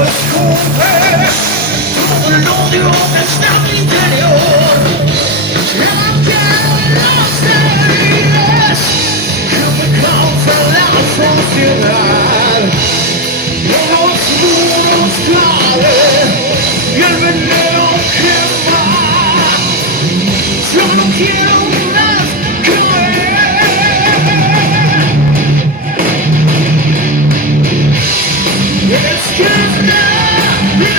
esconde todo el odio que está en mi interior. Levanté las heridas que me causa la sociedad. Los muros caen y el veneno quema. Yo no quiero más caer. It's just not me.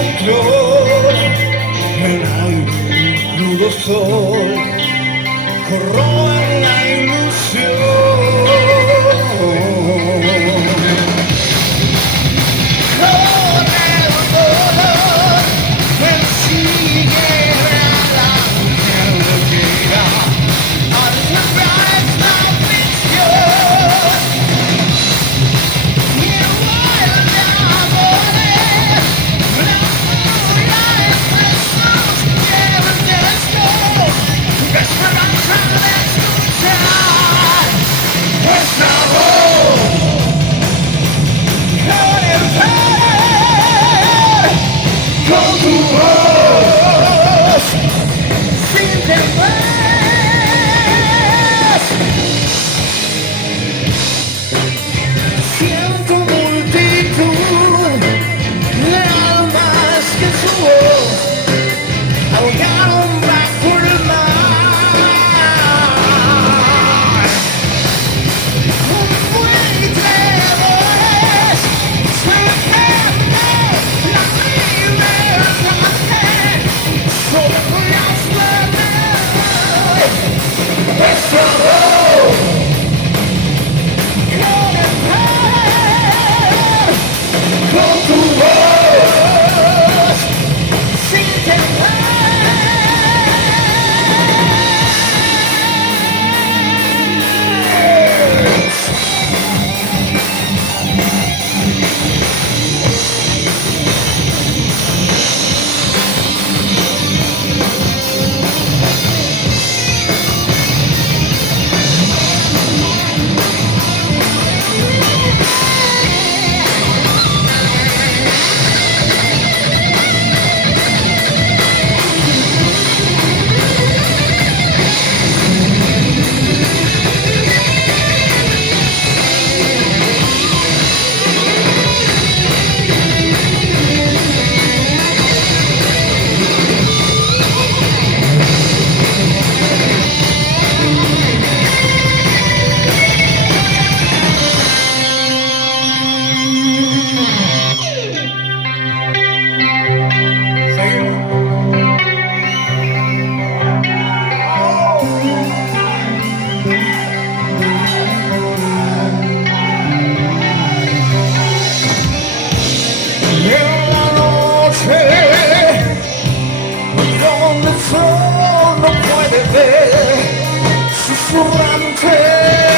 control en algún crudo sol, corro en la ilusión. Con el dolor persigue la melodía, alfombras la ficción. Y vuelve a volver, la furia entre sus dientes, de esperanza de escuchar esta voz. Con el poder, con tu voz, sin demás. Siento multitud de almas que su voz ahogaron bajo el mar. Un buitre voz sacando la libertad sobre las verdades. Esta voz con el poder, con tu voz, sin temor. En la noche, donde el sol no puede ver, susurrante.